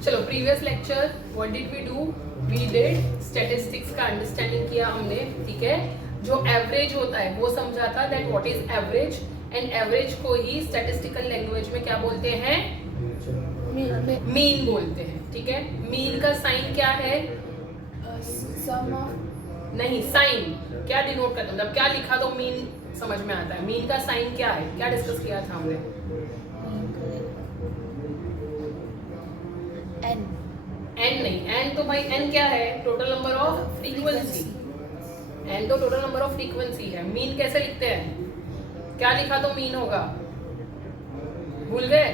चलो previous lecture what did we do, we did statistics का understanding किया हमने, ठीक है। जो एवरेज होता है वो समझा था that what is average, and average को ही स्टैटिस्टिकल लैंग्वेज में क्या बोलते हैं, मीन बोलते हैं, ठीक है। मीन का साइन क्या है, सम ऑफ, नहीं साइन क्या डिनोट करता है, मतलब क्या लिखा तो मीन समझ में आता है। मीन का साइन क्या है, क्या डिस्कस किया था हमने, एन, एन नहीं, एन तो भाई एन क्या है, total number of frequency, N तो टोटल नंबर ऑफ फ्रीक्वेंसी है। मीन कैसे लिखते हैं, क्या लिखा तो मीन होगा, भूल गए,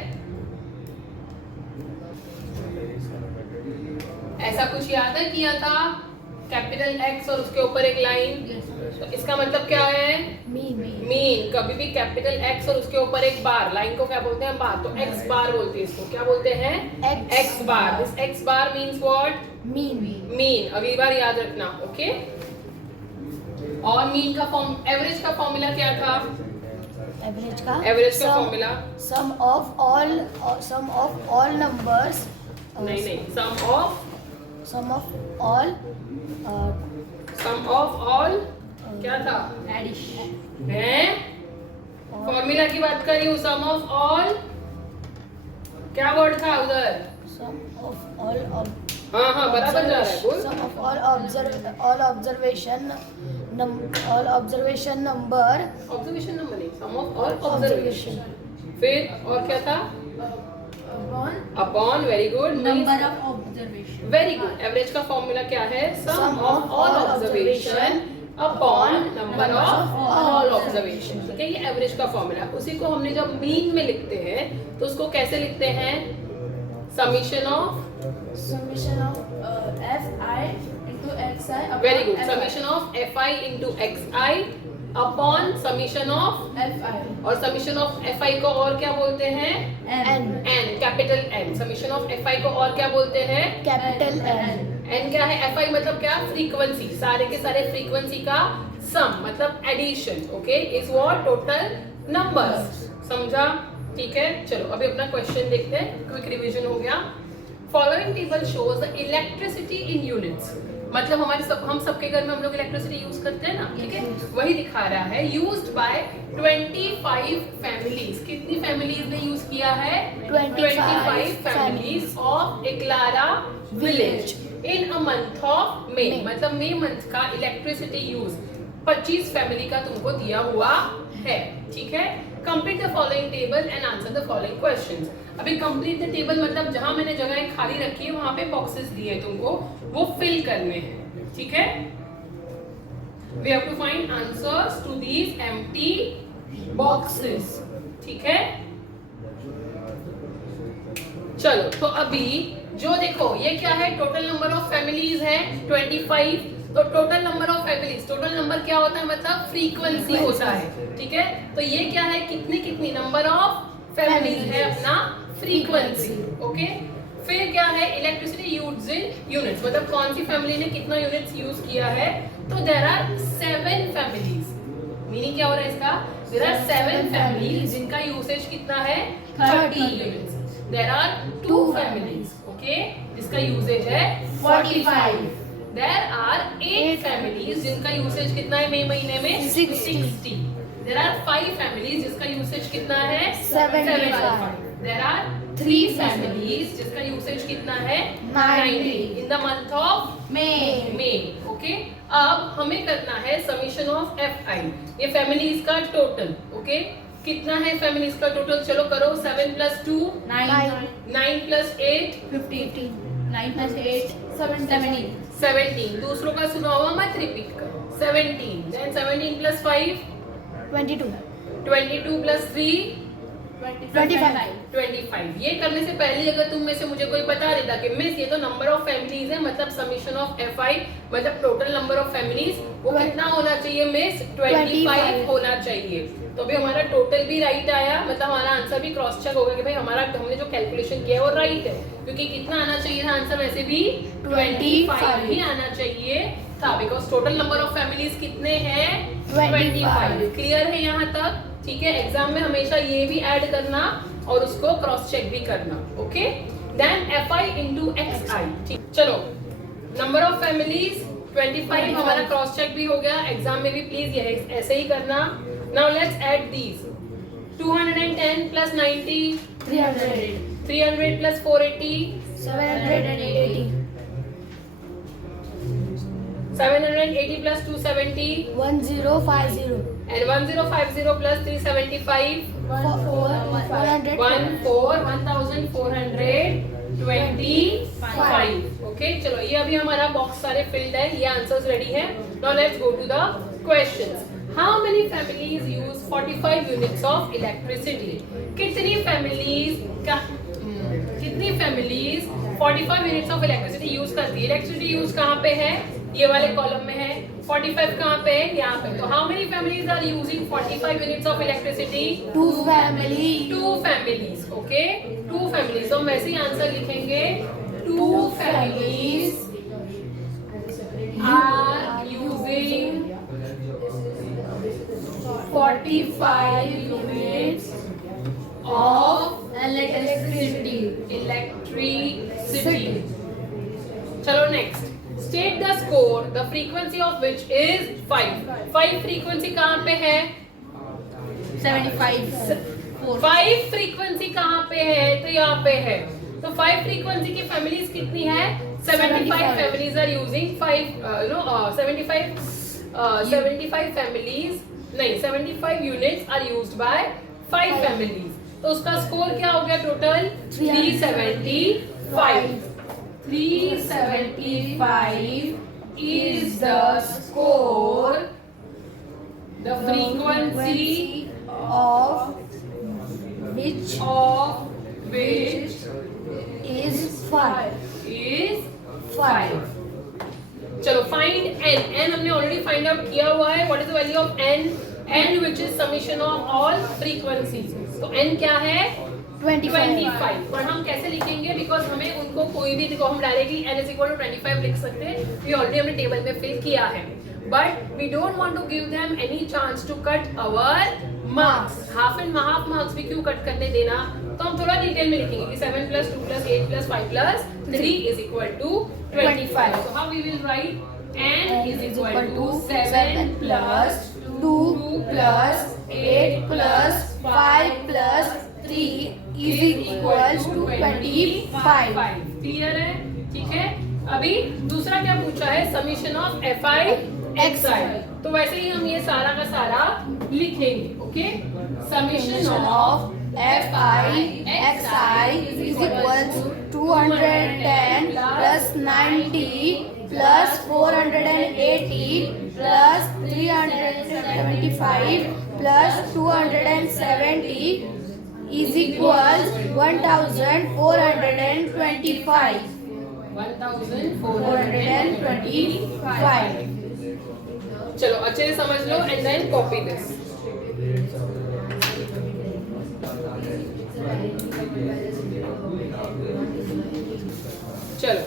ऐसा कुछ याद है किया था, कैपिटल एक्स और उसके ऊपर एक लाइन, तो इसका मतलब क्या है, मीन। कभी भी कैपिटल एक्स और उसके ऊपर एक बार, लाइन को क्या बोलते हैं, बार, तो एक्स बार बोलते हैं इसको, क्या बोलते हैं, x bar. This x bar means what, mean. अगली बार याद रखना, ओके। और मीन का फॉर्म, एवरेज का फॉर्मूला क्या था, एवरेज का formula some of all numbers, नहीं, सम ऑफ ऑल क्या था, एडिशन, हैं, फॉर्मूला की बात कर रही हूँ, सम ऑफ ऑल, क्या वर्ड था उधर, सम ऑफ ऑल, हाँ बराबर जा रहा है, बोल। Sum of all observation number, observation number नहीं, सम ऑफ ऑल ऑब्जर्वेशन, फिर और क्या था, upon, very good, number of observation, very good. Average का फॉर्मूला क्या है, sum of all observation upon number of all observation, ठीक है। ये एवरेज का फॉर्मूला, उसी को हमने जब मीन में लिखते हैं तो उसको कैसे लिखते हैं, summation of fi into xi, very good, summation of fi into xi upon summation of fi, और समीशन ऑफ fi को और क्या बोलते हैं, n, n, capital n। Summation of fi को और क्या बोलते हैं, कैपिटल N, n क्या है, fi मतलब क्या, फ्रीक्वेंसी, सारे के सारे फ्रीक्वेंसी का सम मतलब addition, okay, is what, total numbers, समझा, ठीक है। चलो अभी अपना क्वेश्चन देखते हैं, क्विक रिवीजन हो गया। Following table shows the electricity in units, मतलब हम सबके घर में हम लोग इलेक्ट्रिसिटी यूज करते हैं ना, ठीक है, वही दिखा रहा है। यूज्ड बाय 25 फैमिलीज, कितनी फैमिलीज ने यूज किया है, 25 families of Eklara village in a month of May, मतलब मई मंथ का इलेक्ट्रिसिटी यूज 25 फैमिली का तुमको दिया हुआ है, ठीक है। Complete the following table and answer the following questions. अभी कंप्लीट द टेबल मतलब जहां मैंने जगह खाली रखी है वहां पे बॉक्सेस दिए हैं तुमको, वो फिल करने हैं, ठीक है। We have to find answers to these empty boxes, ठीक है। चलो तो अभी जो देखो ये क्या है, टोटल नंबर ऑफ फैमिलीज है 25, तो total number of families, total number क्या होता है, मतलब फ्रीक्वेंसी होता है, ठीक है। तो ये क्या है, कितनी नंबर ऑफ फैमिलीज है अपना फ्रीक्वेंसी, ओके। फिर क्या है, इलेक्ट्रिसिटी यूज्ड इन यूनिट्स, मतलब कौन सी फैमिली ने कितना यूनिट्स यूज किया है, तो देयर आर 7 फैमिलीज, मीनिंग क्या हो रहा है इसका, देयर आर 7 फैमिलीज जिनका यूसेज कितना है 30 units. There are 2 families, okay, जिसका यूसेज है 45। There are 8 families जिनका यूसेज कितना है मई महीने में 60। There are 5 families जिसका यूसेज कितना है 75। There are 3 families जिसका यूसेज कितना है 90 in the month of May, okay. अब हमें करना है समीशन ऑफ fi, ये फैमिलीज का टोटल, ओके। कितना है फैमिलीज का टोटल, चलो करो, 7 + 2 9 + 8 15, 9 + 8 17, दूसरों का सुना हुआ मत रिपीट करो, 17, then 17 + 5 22 + 3 25। ये करने से पहले अगर तुम में से मुझे कोई बता देता कि मिस ये तो नंबर ऑफ फैमिलीज है, मतलब समीशन ऑफ fi मतलब टोटल नंबर ऑफ फैमिलीज, वो कितना होना चाहिए मिस, 25 होना चाहिए। तो अभी हमारा टोटल भी राइट आया, मतलब हमारा आंसर भी क्रॉस चेक होगा कि भाई हमारा हमने जो कैलकुलेशन किया है वो राइट है, क्योंकि कितना आना चाहिए था आंसर, वैसे भी 25 ही आना चाहिए था, because total number of families कितने हैं 25। क्लियर है यहाँ तक, ठीक है। एग्जाम में हमेशा ये भी ऐड करना और उसको क्रॉस चेक भी करना, okay. Then FI into XI। ठीक, चलो नंबर ऑफ फैमिलीज 25 हमारा क्रॉस चेक भी हो गया, एग्जाम में भी प्लीज ये ऐसे ही करना। Now let's add these 210 plus 90 300 300 plus 480 780 780 plus 270 1050 and 1050 plus 375 1425। Okay चलो ये अभी हमारा बॉक्स सारे फिल्ड है, ये आंसर्स रेडी है। Now let's go to the questions. How many families use 45 units of electricity? कितनी फैमिलीज 45 यूनिट्स ऑफ इलेक्ट्रिसिटी यूज करती है? इलेक्ट्रिसिटी यूज कहाँ पे है? ये वाले कॉलम में है। 45 कहाँ पे है? यहाँ पे। तो how many families are using 45 units of electricity? 2 families 2 families। Okay 2 families। तो हम वैसे ही आंसर लिखेंगे 2 families are using 45 units of electricity। चलो next. State the score, the frequency of which is 5। 5 frequency कहाँ पे है? 5 frequency कहाँ पे है? तो यहाँ पे है। तो 5 frequency की families कितनी है? 75 families are using 75 families नहीं 75 units are used by 5 families। तो उसका स्कोर क्या हो गया total? 375। 375 is the score, the frequency of which is 5। चलो फाइंड n। n हमने ऑलरेडी फाइंड आउट किया हुआ है। What is the value of n? n which is summation of all frequencies। तो n क्या है? 25। पर हम कैसे लिखेंगे? बिकॉज हमें उनको कोई भी, देखो हम directly n is equal to 25 लिख सकते हैं, ये ऑलरेडी हमने टेबल में फिल किया है। But we don't want to give them any chance to cut our marks. Half and half marks भी क्यों कट करने देना? तो हम थोड़ा डिटेल में लिखेंगे कि 7 plus 2 plus 8 plus 5 plus 3 is equal to 25। So how we will write? n is equal to 7 plus 2 plus 8 plus 5 plus 3 is equal to 25। Clear है? ठीक है। अभी दूसरा क्या पूछा है? Summation of FI XI। तो वैसे ही हम ये सारा का सारा लिखेंगे। Okay summation of FI XI is equal to 210 plus 90 plus 480 plus 375 plus 270 is equal 1425। 1425। चलो अच्छे से समझ लो एंड देन कॉपी दिस। चलो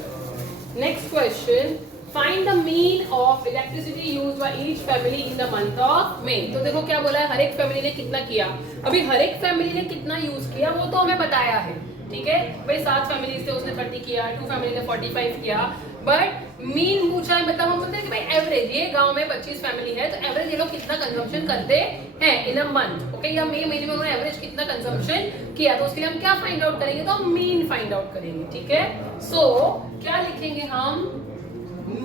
next question. Find the mean of electricity used by each family in the month of मे। तो देखो क्या बोला है, हर एक फैमिली ने कितना किया। अभी हर एक फैमिली ने कितना यूज किया वो तो हमें बताया है। ठीक है भाई 7 फैमिलीज थे, उसने 30 किया, 2 फैमिली ने 45 किया। बट मीन पूछा है, मतलब हम बोलते हैं कि भाई एवरेज, ये गांव में 25 फैमिली है तो एवरेज ये लोग कितना कंजम्पशन करते हैं इन अ मंथ। ओके या मई महीने में उन्होंने एवरेज कितना कंजम्पशन किया, तो उसके लिए हम क्या फाइंड आउट करेंगे? तो हम मीन फाइंड आउट करेंगे। ठीक है सो क्या लिखेंगे हम?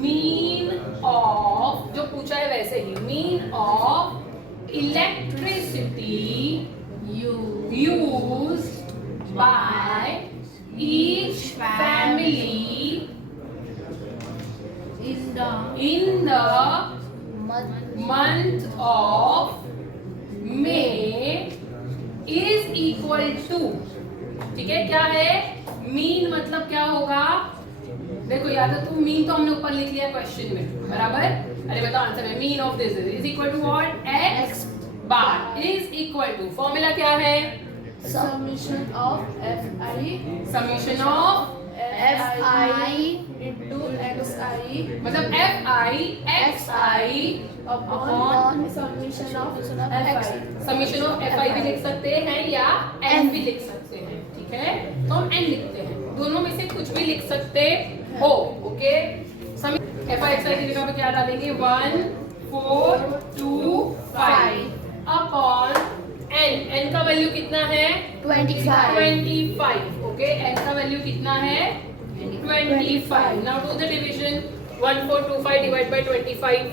मीन ऑफ, जो पूछा है वैसे ही, mean of electricity used by each family in the month of May is equal to। ठीक है क्या है मीन? मतलब क्या होगा? देखो याद है तुम, मीन तो हमने ऊपर लिख लिया क्वेश्चन में, बराबर? अरे बताओ आंसर में। Mean of this is equal to what? x bar is equal to, formula क्या है? Summation of FI into XI, मतलब FI XI upon summation of FI। Summation of FI भी लिख सकते हैं या N भी लिख सकते हैं। ठीक है तो हम N लिखते हैं, दोनों में से कुछ भी लिख सकते हो। ओके, FIXI की जगह पे क्या डालेंगे? 1 4 2 5 अपॉन n का वैल्यू कितना है? 25। ओके, n का वैल्यू कितना है? 25। Now do the division. 1425 divide by 25।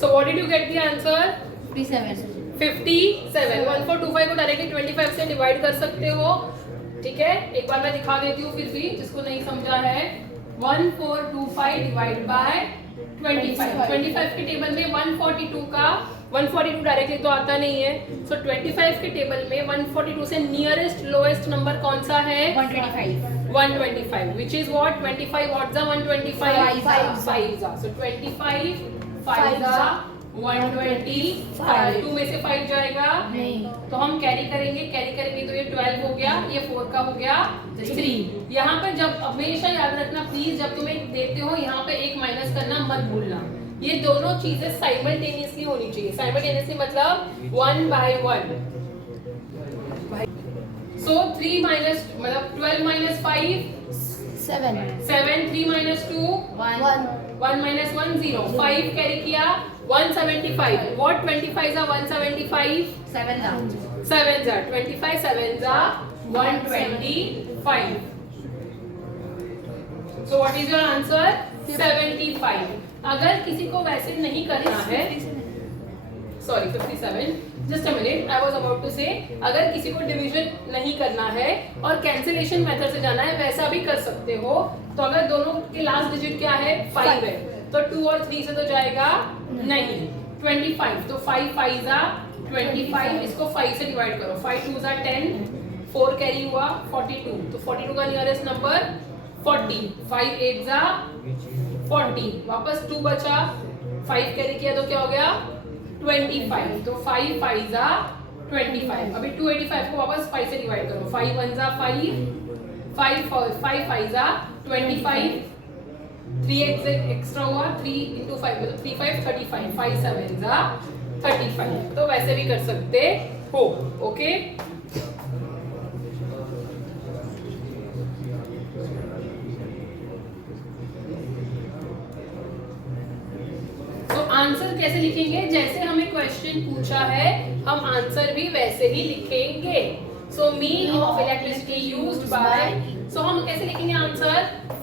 So what did you get the answer? 57. 57। 1425 को डायरेक्टली 25 से डिवाइड कर सकते हो। ठीक है, एक बार मैं दिखा देती हूँ फिर भी जिसको नहीं समझा है। 1425 डिवाइड बाय 25। 25 के टेबल में 142 का 142 डायरेक्टली तो आता नहीं है। सो 25 के टेबल में 142 से नियरेस्ट लोएस्ट नंबर कौन सा है? 125 which is what? 25 what's the 125? 5 so 25 5 125। 2 में से 5 जाएगा नहीं। तो हम कैरी करेंगे तो ये 12 हो गया, ये 4 का हो गया 3। यहाँ पर जब हमेशा याद रखना प्लीज, जब तुम्हें देते हो यहाँ पे एक माइनस करना मत भूलना। ये दोनों चीजें साइमल्टेनियसली होनी चाहिए। साइमल्टेनियसली मतलब 1 by 1। So 3 minus मतलब 12 minus 5 7. 7 3 minus 2 1. 1 minus 1 0 5 कैरी किया 175। What 25 are 175? 7. 7s are 25 7s are 125। So what is your answer? 75। अगर किसी को वैसे नहीं करना है, sorry 57, just a minute, I was about to say, अगर किसी को डिवीजन नहीं करना है और कैंसिलेशन मेथड से जाना है वैसा भी कर सकते हो। तो अगर दोनों के लास्ट डिजिट क्या है? 5 है, तो 2 और 3 से तो जाएगा नहीं। 25 तो 5 5s are 25, इसको 5 से डिवाइड करो। 5 2s are 10, 4 कैरी हुआ 42, तो 42 का नियरेस्ट नंबर 40। 5 8s are 40, वापस 2 बचा, 5 कैरी किया तो क्या हो गया 25, तो 5 5s are 25। अभी 285 को वापस 5 से डिवाइड करो। 5 1s are 5 5 5s are 25, 3 extra हुआ, 3 into 5 मतलब 3 5 35, 5 7s are 35। तो वैसे भी कर सकते हो। ओके, आंसर कैसे लिखेंगे? जैसे हमें क्वेश्चन पूछा है हम आंसर भी वैसे ही लिखेंगे। So mean of electricity used by, so हम कैसे लिखेंगे answer?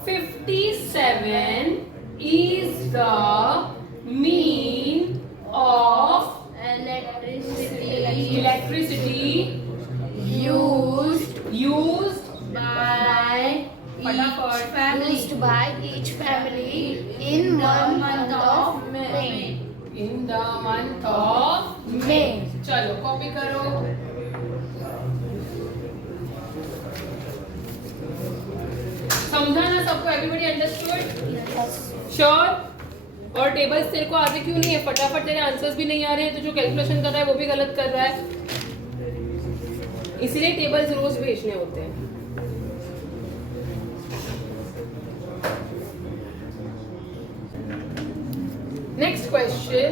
57 is the mean of electricity used by each family in 1 month of May. in the month of May. चलो कॉपी करो। समझा ना सबको? Everybody understood? श्योर? और टेबल्स तेरे को आते क्यों नहीं है? फटाफट तेरे आंसर्स भी नहीं आ रहे हैं, तो जो कैलकुलेशन कर रहा है वो भी गलत कर रहा है। इसीलिए टेबल्स रोज भेजने होते हैं। Next question,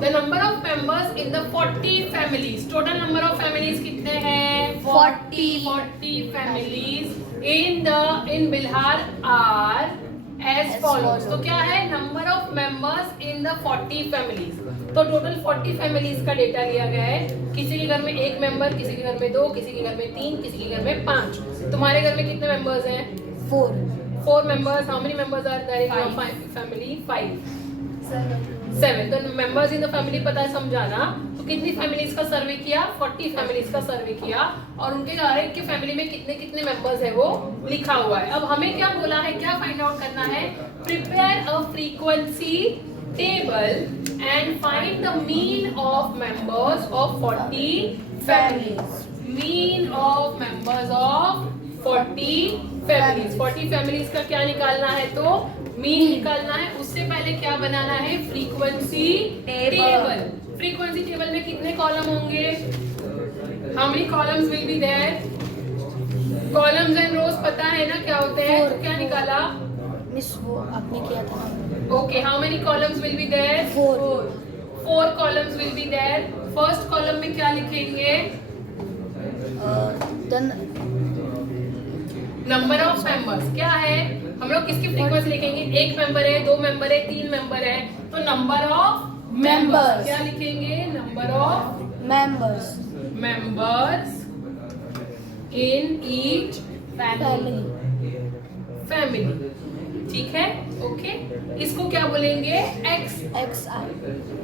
the number of members in the 40 families. Total number of families कितने हैं? 40 families in Bihar are as follows. तो क्या है? Number of members in the 40 families. तो टोटल 40 फैमिलीज का डेटा लिया गया है। किसी के घर में 1 मेंबर, किसी के घर में 2, किसी के घर में 3, किसी के घर में 5। तुम्हारे घर में कितने मेंबर्स हैं? 4 members. How many members are there in your family? 5 7। तो मेंबर्स इन द फैमिली पता है, समझाना। तो कितनी फैमिलीज का सर्वे किया? 40 फैमिलीज का सर्वे किया, और उनके हर एक की फैमिली में कितने कितने मेंबर्स है वो लिखा हुआ है। अब हमें क्या बोला है, क्या फाइंड आउट करना है? Prepare a frequency table and find the mean of members of 40 families. Mean of members of 40 families. 40 families का क्या निकालना है? तो मीन निकालना है। उससे पहले क्या बनाना है? Frequency table. फ्रीक्वेंसी टेबल में कितने कॉलम होंगे? How many columns will be there? Columns and rows पता है ना क्या होते हैं? तो क्या निकाला? मिस वो आपने किया था Okay, how many columns will be there? 4 4 columns will be there. First column में क्या लिखेंगे? देन नंबर ऑफ मेंबर्स क्या है? हम लोग किसकी फ्रीक्वेंसी लिखेंगे? एक मेंबर है, दो मेंबर है, तीन मेंबर है, तो नंबर ऑफ Members. क्या लिखेंगे? Number of members members in each family family. ठीक है? ओके, इसको क्या बोलेंगे? x. XI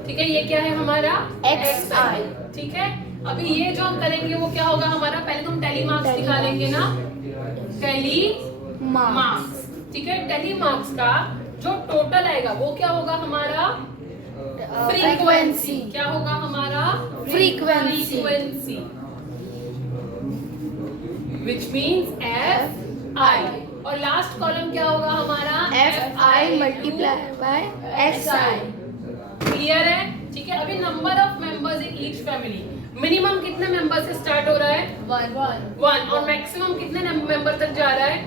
ठीक है, ये क्या है हमारा? XI. ठीक है, अभी ये जो हम करेंगे वो क्या होगा हमारा? पहले तो हम टेली मार्क्स Tally निकालेंगे ना, टेली मार्क्स मार्क्स. ठीक है, टेली मार्क्स का जो टोटल आएगा वो क्या होगा हमारा? फ्रीक्वेंसी क्या होगा हमारा? Frequency. Frequency, which means FI. और लास्ट कॉलम क्या होगा हमारा? FI multiply by XI clear है? ठीक है, अभी number of members in each family, minimum कितने मेंबर से स्टार्ट हो रहा है? 1 और मैक्सिमम कितने मेंबर तक जा रहा है?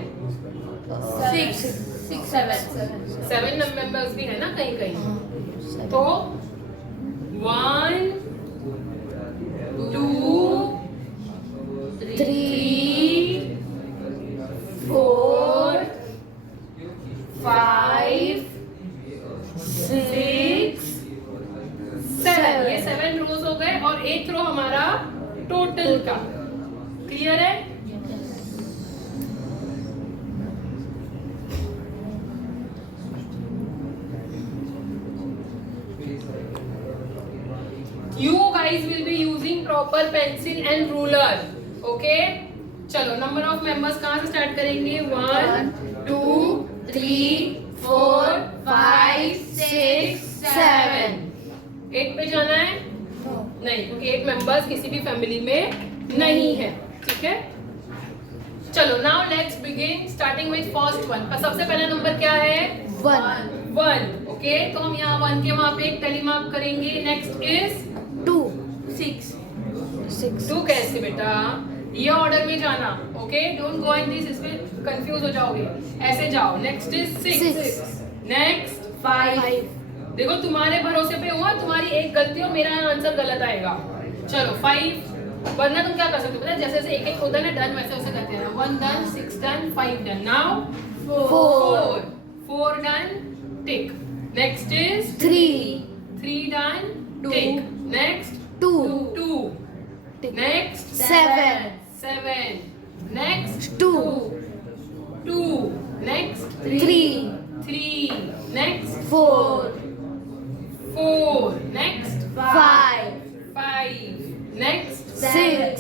7 मेंबर्स भी है ना कहीं कहीं. तो 1 2 3 4 5 6 7. ये 7 रोज हो गए और 1 रो हमारा टोटल का. क्लियर है? You guys will be using proper pencil and ruler. Okay? चलो नंबर ऑफ मेंबर्स कहाँ से स्टार्ट करेंगे? 1 2 3 4 5 6 7. 8 पे जाना है? नहीं, क्योंकि 8 मेंबर्स किसी भी फैमिली में नहीं है. ठीक है, चलो now let's begin starting with first one. सबसे पहला नंबर क्या है? 1. ओके, तो हम यहाँ 1 के वहाँ पे एक टेली मार्क करेंगे. Next is 2 6. 2 कैसे बेटा? ये ऑर्डर में जाना. Okay, don't go in this, इसमें कंफ्यूज हो जाओगे. ऐसे जाओ. Next is 6. नेक्स्ट 5. देखो तुम्हारे भरोसे पे हुआ, तुम्हारी एक गलती और मेरा आंसर गलत आएगा. चलो 5. वरना तुम क्या कर सकते हो पता है? जैसे जैसे एक एक होता है ना डन, वैसे वैसे करते रहना. 1 done, 6 done, 5 done. Now 4 done, tick. Next is 3 done, tick. Next 2. Next 7. Next 2. Next 3. Next 4. Next 5. Next 6.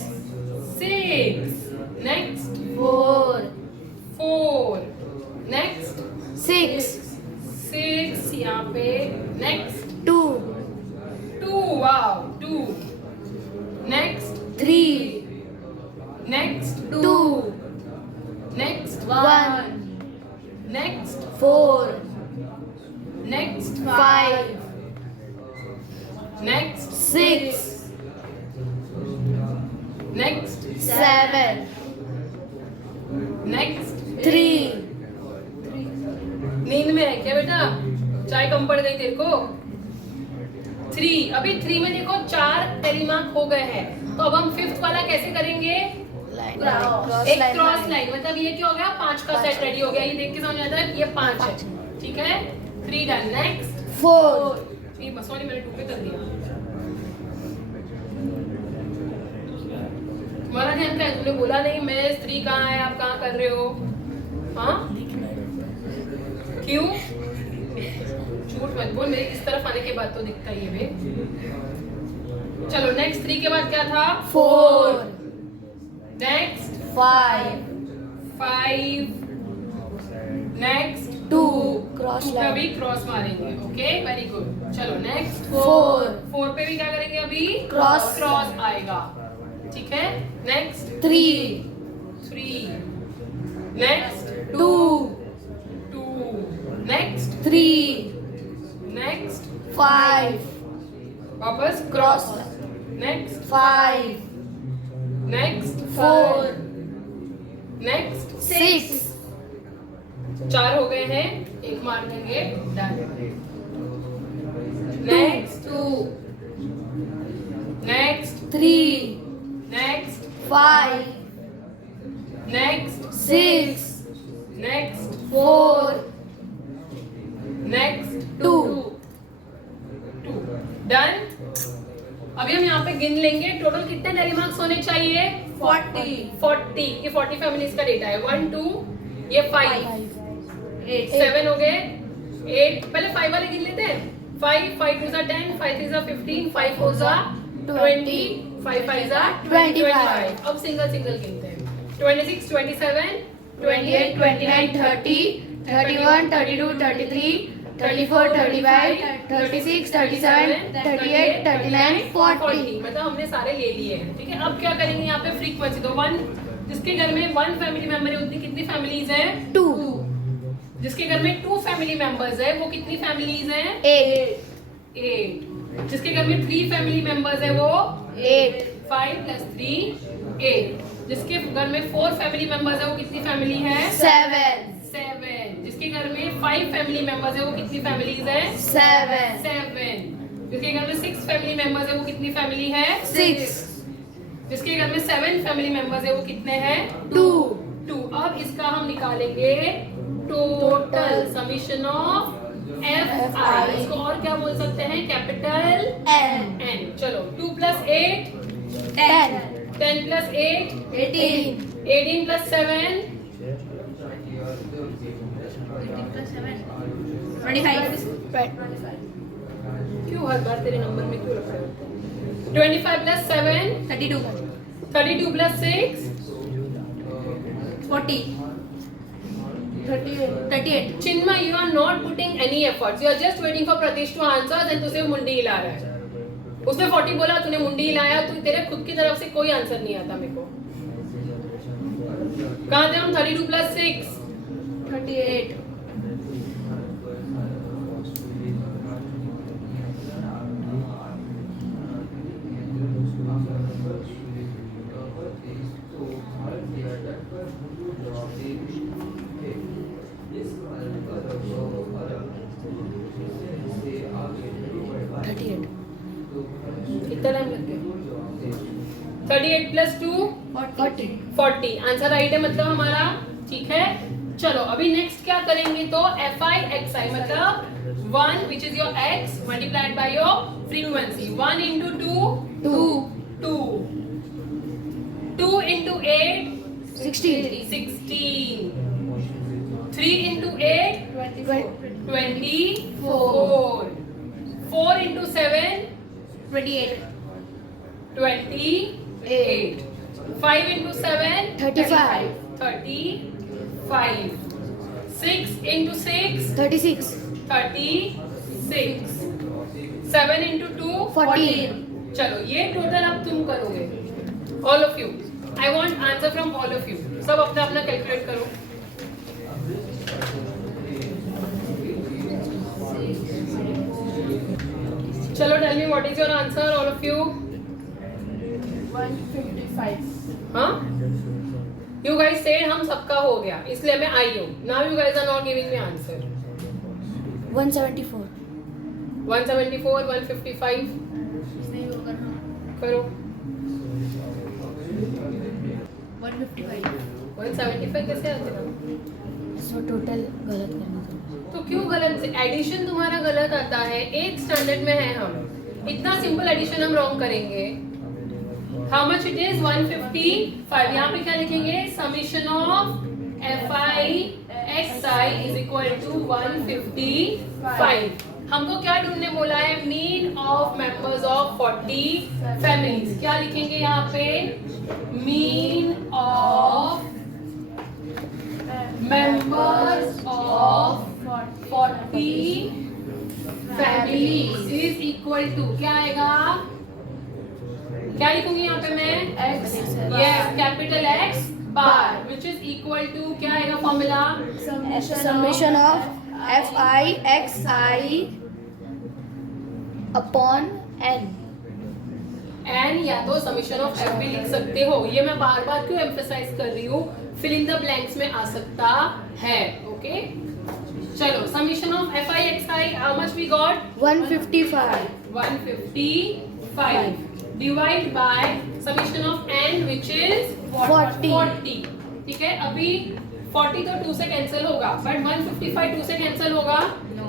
Next 4. Next 6 यहाँ पे. Next 2. Wow, 2. Next 3. Next 2. Next 1. Next 4. Next 5. Next 6. Next 7. Next 3. नींद में है क्या बेटा? चाय कम पड़ गई तेरे को? 3. अभी 3 में देखो 4 टेली मार्क हो गए हैं. तो अब हम 5th वाला कैसे करेंगे? एक क्रॉस लाइन. मतलब ये क्या हो गया? 5 का सेट रेडी हो गया. ये देख के समझ आता है ये 5 है. ठीक है, 3 डन. नेक्स्ट 4 सॉरी मैंने 2 पे कर दिया. तुम्हारा ध्यान क्या है? तुमने बोला नहीं मैं 3 कहाँ है, आप कहाँ कर रहे हो? हाँ, क्यों? झूठ मत बोल, मेरी इस तरफ आने के बाद तो दिखता ही है बे. चलो नेक्स्ट 3 के बाद क्या था? 4 नेक्स्ट 5 नेक्स्ट 2 क्रॉस पे लाइन भी क्रॉस मारेंगे. Okay, very good. चलो नेक्स्ट 4 पे भी क्या करेंगे? अभी क्रॉस आएगा. ठीक है, नेक्स्ट 3. नेक्स्ट 2. नेक्स्ट 3 नेक्स्ट 5 वापस क्रॉस. नेक्स्ट 5 नेक्स्ट 4 नेक्स्ट 6 4 हो गए हैं, एक मार देंगे, done. Next 2, next 3, next 5, next 6, next 4, next 2, done. अभी हम यहाँ पे गिन लेंगे टोटल कितने डेली मार्क्स होने चाहिए। 40 ये 40 फैमिलीज का डेटा है। 1 2 ये 5 7 हो गए, 8 पहले 5 वाले गिन लेते हैं। 5 5 2 10 5 3 15 5 4 20 5 5 25। अब सिंगल सिंगल गिनते हैं। 26 27 28 29 30 31, 32, 33, 34, 35, 36, 37, 38, 39, 40. मतलब हमने सारे ले लिए हैं। ठीक है, अब क्या करेंगे यहाँ पे फ्रीक्वेंसी। तो 1 जिसके घर में 1 फैमिली मेंबर है उतनी कितनी फैमिलीज हैं। 2, जिसके घर में 2 फैमिली मेंबर्स है वो कितनी फैमिलीज हैं। 8। जिसके घर में 3 फैमिली मेंबर्स है वो 8, 5 + 3 8। जिसके घर में 4 फैमिली मेंबर्स है वो कितनी फैमिली है। 7, 7। जिसके घर में 5 फैमिली मेंबर्स है वो कितनी फैमिलीज है। 7, 7। जिसके घर में 6 फैमिली मेंबर्स है वो कितनी फैमिली है। 6, जिसके घर में 7 फैमिली मेंबर्स है वो कितने हैं। 2, 2। अब इसका हम निकालेंगे टोटल समीशन ऑफ FI। इसको और क्या बोल सकते हैं, कैपिटल N, N। चलो 2 + 8 10, 10 + 8 18, 18 + 7 25, क्यों हर बार तेरे नंबर में क्यों रखा होता है। 25 + 7 32, 32 + 6 40, 38. Chinmay, you are not putting any efforts. You are just waiting for Pratish to answer. Then तुझे मुंडी हिला रहा है। उसने 40 बोला, तूने मुंडी हिलाया। तू तेरे खुद की तरफ से कोई आंसर नहीं आता मेरे को। कहाँ थे हम। 32 + 6 38. कितना टाइम लग गया। 38 + 2 40। आंसर राइट है मतलब हमारा। ठीक है, चलो अभी नेक्स्ट क्या करेंगे। तो FI XI मतलब 1 which is your X multiplied by your frequency। 1 × 2 2, 2 2 × 8 16, 16 3 × 8 24, 4 × 7 28, 28 5 × 7 35, 35 6 × 6 36, 36 7 × 2 14. चलो ये टोटल अब तुम करोगे। All of you, I want answer from all of you. सब अपना अपना कैलकुलेट करो। चलो tell me what is your answer all of you. 155. हाँ, यू गाइस सेड हम सबका हो गया इसलिए मैं आई हूँ। Now you guys are not giving me answer. 174. 174 155 करो। 155. 175 कैसे आते हैं। सो टोटल गलत करना था। तो क्यों गलत। एडिशन तुम्हारा गलत आता है। 8th स्टैंडर्ड में है हम। इतना सिंपल एडिशन हम रॉन्ग करेंगे। How much it is 155। यहाँ पे क्या लिखेंगे, summation of FI XI is equal to 155। हमको क्या ढूंढने बोला है, mean of members of 40 families. क्या लिखेंगे यहाँ पे, mean of members of 40 families is equal to क्या आएगा, क्या लिखूंगी यहाँ पे मैं, X. Yes capital X bar which is equal to क्या आएगा formula, Summation of FI XI upon N. N या तो समीशन ऑफ एफ भी लिख सकते हो। ये मैं बार बार क्यों एम्फेसाइज कर रही हूँ, फिल इन द ब्लैंक्स में आ सकता है। ओके चलो summation of FI XI how much we got 155. 155 divide by summation of n which is 40 ठीक है अभी 40 तो 2 से कैंसिल होगा बट 155 2 से कैंसिल होगा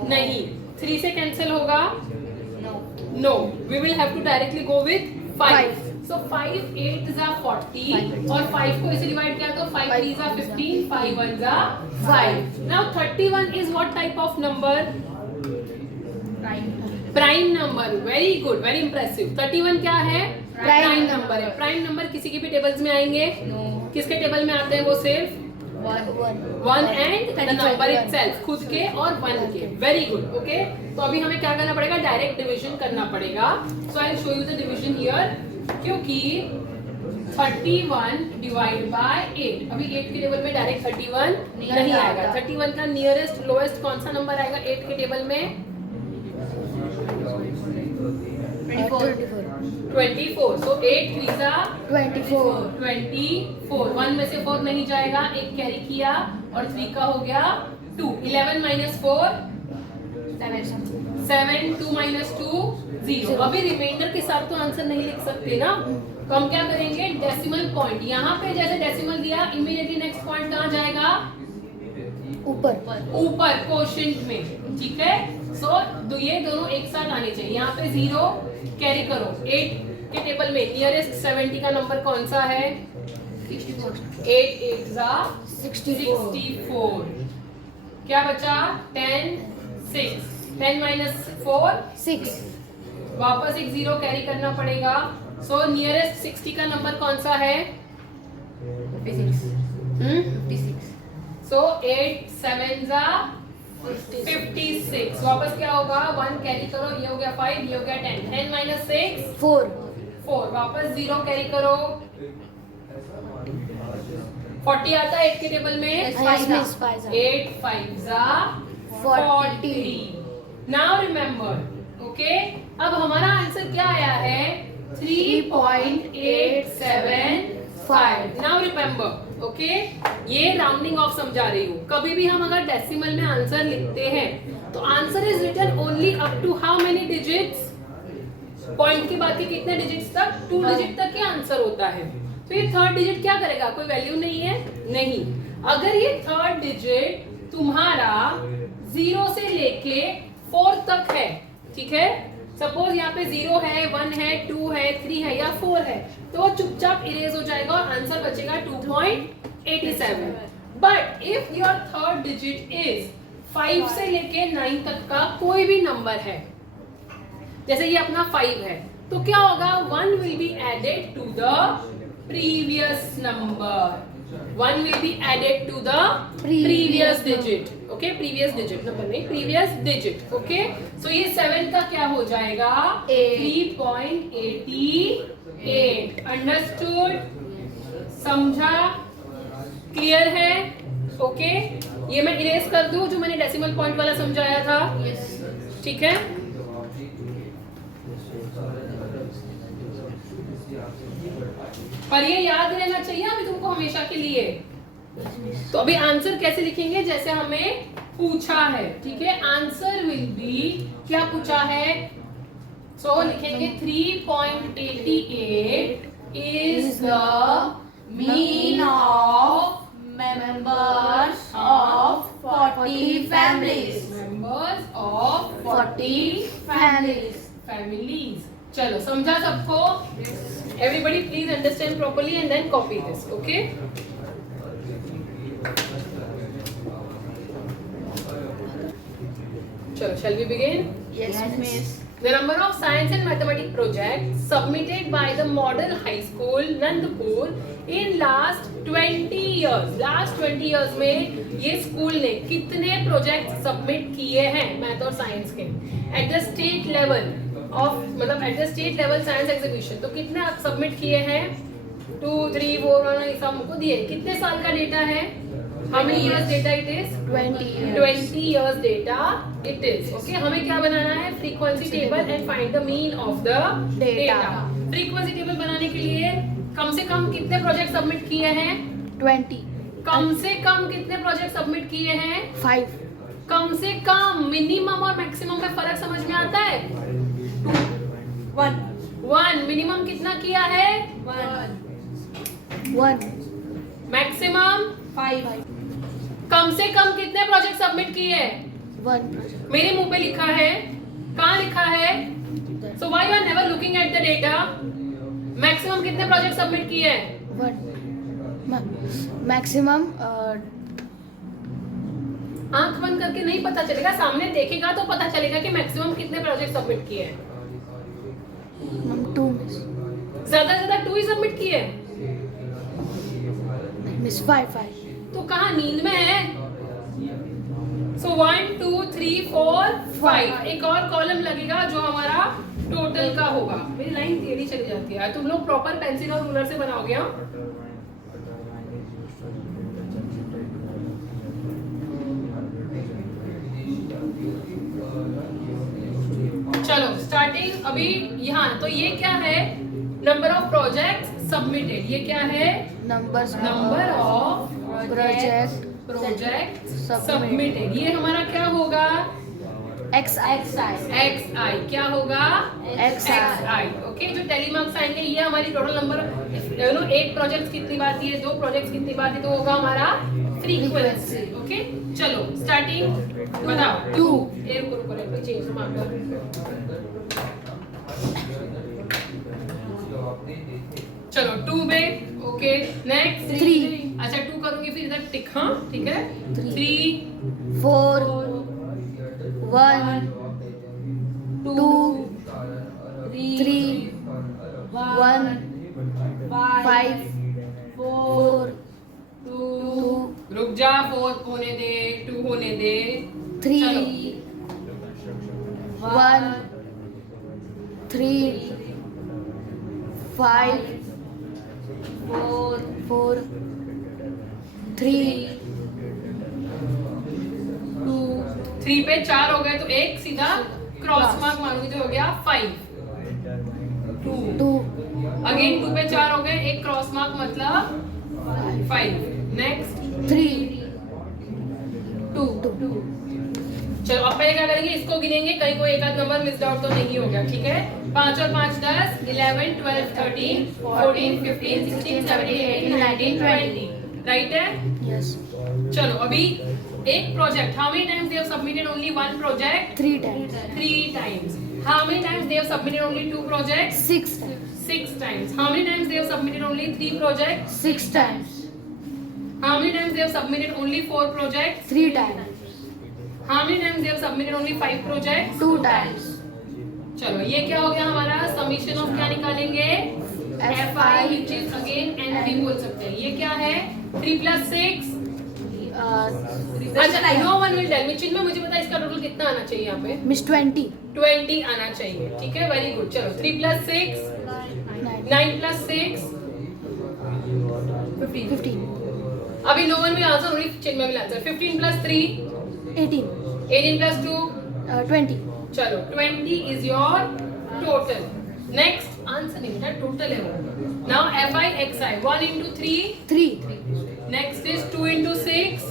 नहीं 3 से कैंसिल होगा no we will have to directly go with 5 so 5 8s are 40 और 5 को इसे डिवाइड किया तो 5 3s are 15 5 1s are 5 now 31 is what type of number prime number very good very impressive 31 क्या है प्राइम नंबर है prime number किसी के भी टेबल्स में आएंगे किसके टेबल में आते हैं वो सिर्फ 1 एंड द नंबर इटसेल्फ खुद के और 1 के वेरी गुड ओके तो अभी हमें क्या करना पड़ेगा डायरेक्ट डिवीजन करना पड़ेगा so I will show you the division here क्योंकि 31 डिवाइड बाय 8 अभी 8 के टेबल में डायरेक्ट 31 नहीं आएगा 31 का नियरेस्ट लोएस्ट कौन सा नंबर आएगा 8 के टेबल में 24 so 8 3s are 24 1 में से 4 नहीं जाएगा एक कैरी किया और 3 का हो गया 2 11 minus 4 7 2 minus 2 0 अभी रिमाइंडर के साथ तो आंसर नहीं लिख सकते ना तो हम क्या करेंगे डेसिमल पॉइंट यहाँ पे जैसे डेसिमल दिया इमीडिएटली नेक्स्ट पॉइंट कहाँ जाएगा ऊपर कोशेंट में ठीक है सो ये दोनों एक साथ आने चाहिए यहाँ पे 0 कैरी करो 8 के टेबल में नियरेस्ट 70 का नंबर कौन सा है 64 8 8s are 64 क्या बचा 10 6 10 minus 4 6 वापस एक 0 कैरी करना पड़ेगा सो नियरेस्ट 60 का नंबर कौन सा है 56 सो 8 7s are 56 वापस क्या होगा 1 कैरी करो ये हो गया 5 ये हो गया 10 10 minus 6 4 वापस 0 कैरी करो 40 आता है 8 के टेबल में 8 5s are 40 now remember okay अब हमारा आंसर क्या आया है 3.875 नाउ रिमेंबर ओके ये राउंडिंग ऑफ समझा रही हूँ कभी भी हम अगर डेसिमल में आंसर लिखते हैं तो answer is written only up to how many digits point के बाद के कितने डिजिट्स तक 2 डिजिट तक ही आंसर होता है तो ये थर्ड डिजिट क्या करेगा कोई वैल्यू नहीं है नहीं अगर ये थर्ड डिजिट तुम्हारा 0 से लेके 4 तक है ठीक है सपोज यहाँ पे 0 है 1 है 2 है 3 है या 4 है तो वो चुपचाप इरेज हो जाएगा और आंसर बचेगा 2.87 but if your third digit is 5 से लेके 9 तक का कोई भी नंबर है जैसे ये अपना 5 है तो क्या होगा 1 will be added to the previous number 1 will be added to the previous digit okay previous digit number नहीं previous digit okay so ये 7 का क्या हो जाएगा 3.88 understood समझा क्लियर है ओके ये मैं इरेज कर दूं जो मैंने डेसिमल पॉइंट वाला समझाया था ठीक है पर ये याद रहना चाहिए अभी तुमको हमेशा के लिए तो अभी आंसर कैसे लिखेंगे जैसे हमें पूछा है ठीक है आंसर विल बी क्या पूछा है सो लिखेंगे 3.88 is the mean of members of 40 families. members of 40 families चलो समझा सबको everybody please understand properly and then copy this okay chalo shall we begin Yes, miss. The number of science and mathematics projects submitted by the Model High School Nandpur in last 20 years. Last 20 years में ये school ने कितने project submit किए हैं math और science के at the state level of मतलब at the state level science exhibition तो कितने आप सबमिट किए हैं 2 3 4 सब हमको दिए कितने साल का डेटा है How many years data it is? 20 years. 20 years data it is. Okay, हमें क्या बनाना है? Frequency table and find the mean of the data. Frequency table बनाने के लिए कम से कम कितने प्रोजेक्ट सबमिट किए हैं? 20. कम से कम कितने प्रोजेक्ट सबमिट किए हैं? 5. कम से कम, मिनिमम और मैक्सिमम में फर्क समझ में आता है? 1. मिनिमम कितना किया है? 1. मैक्सिमम 5. कम से कम कितने प्रोजेक्ट सबमिट किए हैं? 1 project. मेरे मुंह पे लिखा है, कहाँ लिखा है? So why you are never looking at the data? Maximum कितने प्रोजेक्ट सबमिट किए हैं? 1. Maximum. आंख बंद करके नहीं पता चलेगा, सामने देखेगा तो पता चलेगा कि मैक्सिमम कितने प्रोजेक्ट सबमिट किए हैं. 2. ज्यादा से ज्यादा 2 ही सबमिट किए हैं. Miss 5. तो कहाँ नींद में है? सो 1 2 3 4 5. एक और कॉलम लगेगा जो हमारा टोटल का होगा. मेरी लाइन टेढ़ी चली जाती है. तुम लोग प्रॉपर पेंसिल और रूलर से बनाओगे? हाँ, चलो स्टार्टिंग अभी यहाँ. तो ये क्या है? Number of project submitted. ये क्या है? Number of project submitted. ये हमारा क्या होगा? XI. क्या होगा? XI. ओके, जो टेली मार्क्स आएंगे ये हमारी टोटल नंबर, एक प्रोजेक्ट कितनी बार दिए, 2 प्रोजेक्ट कितनी बार दिए, तो होगा हमारा फ्रीक्वेंसी. ओके, चलो स्टार्टिंग बताओ. 2. चेंज चलो 2 में. Okay, next 3. अच्छा 2 करूंगी फिर इधर टिक. हाँ ठीक है. 3 4. 1. 2. 3. 1. 5. 4. 2. रुक जा. 4 होने दे, 2 होने दे. 3. 1. 3. 5. 4. 3. 2. 3 पे 4 हो गए तो एक सीधा क्रॉस मार्क मारूंगी तो हो गया 5. 2 अगेन 2 पे 4 हो गए, एक क्रॉस मार्क मतलब 5. नेक्स्ट 3. 2. चलो अब पहले क्या करेंगे, इसको गिनेंगे, कहीं कोई एक आध नंबर मिस आउट तो नहीं हो गया. ठीक है. 5 और 5 10, 11 12 13 14 15 16 17 18 19 20. राइट है? Yes. चलो अभी एक project, how many times they have submitted only 1 project? 3 times. 3 times. How many times they have submitted only 2 projects? 6 times. 6 times. How many times they have submitted only 3 projects? 6 times. How many times they have submitted only 4 projects? 3 times. How many times they have submitted only 5 projects? 2 times. चलो ये क्या हो गया हमारा? Summation of क्या निकालेंगे? FI, which is again NP बोल सकते हैं. ये क्या है? 3 plus 6. अच्छा, no one will tell me. चिन्मय मुझे बता इसका टोटल कितना आना चाहिए यहाँ पे? Miss 20. 20 आना चाहिए. ठीक है, वेरी गुड. चलो 3 plus 6, 9 plus 6, 15. अभी no one will answer, only Chinmay will answer. 15 plus 3, 18. 18 plus 2, 20. चलो 20 is your total. Next answer नहीं बेटा, टोटल है वो. Now FI XI 1 into 3. 3. Next is 2 into 6.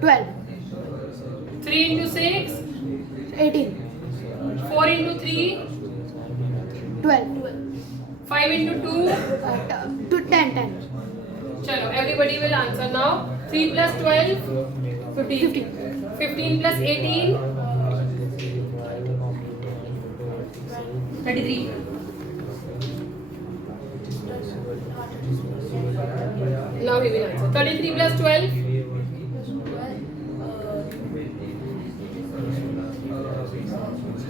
12. 3 into 6. 18. 4 into 3. 12. 5 into 2. 10. चलो everybody will answer now. 3 plus 12. 15. 15 plus 18. 33. Now we will answer. 33 plus 12.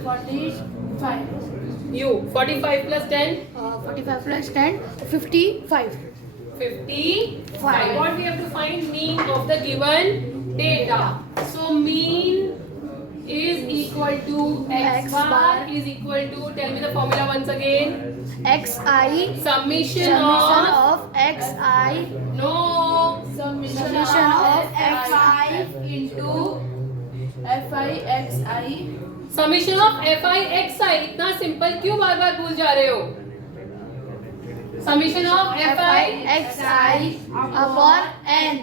45. You. 45 plus 10. 45 plus 10. 55. 55. What we have to find? Mean of the given data. So mean is equal to x bar is equal to, tell me the formula once again. XI. Summation Summation of of XI. no Summation of XI into FIXI. Summation of FI इतना simple क्यों बार बार भूल जा रहे हो? Summation of FI XI upon N.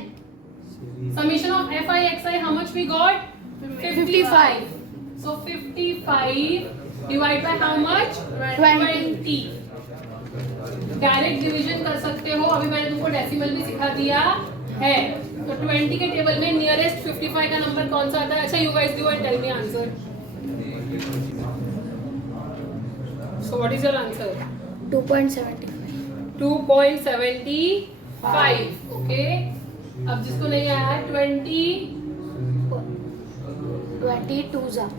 summation of fi xi, how much we got? 55. So 55 divide by how much? 20. Direct division कर सकते हो, अभी मैंने तुमको डेसिमल भी सिखा दिया है। तो 20 के टेबल में नियरेस्ट 55 का नंबर कौन सा आता है? अच्छा, you guys do and tell me answer. So what is your answer? 2.75. 2.75। Okay, अब जिसको नहीं आया 20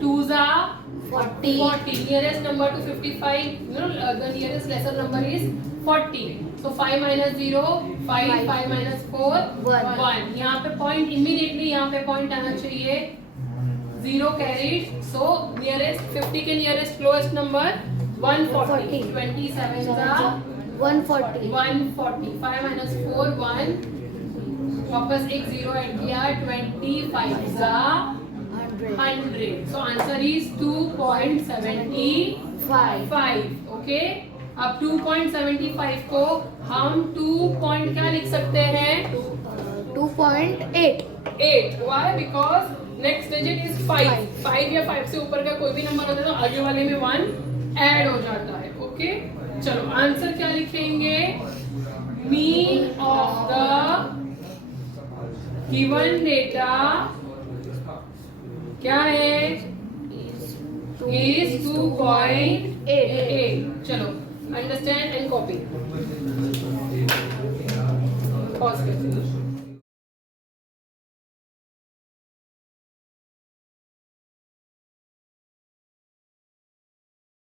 2s are 40. Nearest number to 55, the nearest lesser number is 40. So 5 minus 0, 5, 5 minus 4, 1. यहाँ पे point immediately यहाँ पे point आना चाहिए, 0 carried. So nearest 50 के nearest closest number 140. 27 are 140. 140. 5 minus 4, 1. वापस एक 0 ऐड किया, 25 are 100. So answer is 2.75. Okay. अब 2.75 को हम 2 point क्या लिख सकते हैं? 2.8. 8. Why? Because next digit is 5. 5 या 5 से ऊपर का कोई भी नंबर होता है तो आगे वाले में 1 ऐड हो जाता है। ओके, चलो आंसर क्या लिखेंगे? Mean of the given data क्या है? is 2.8. चलो अंडरस्टैंड एंड कॉपी। पॉज करते हैं।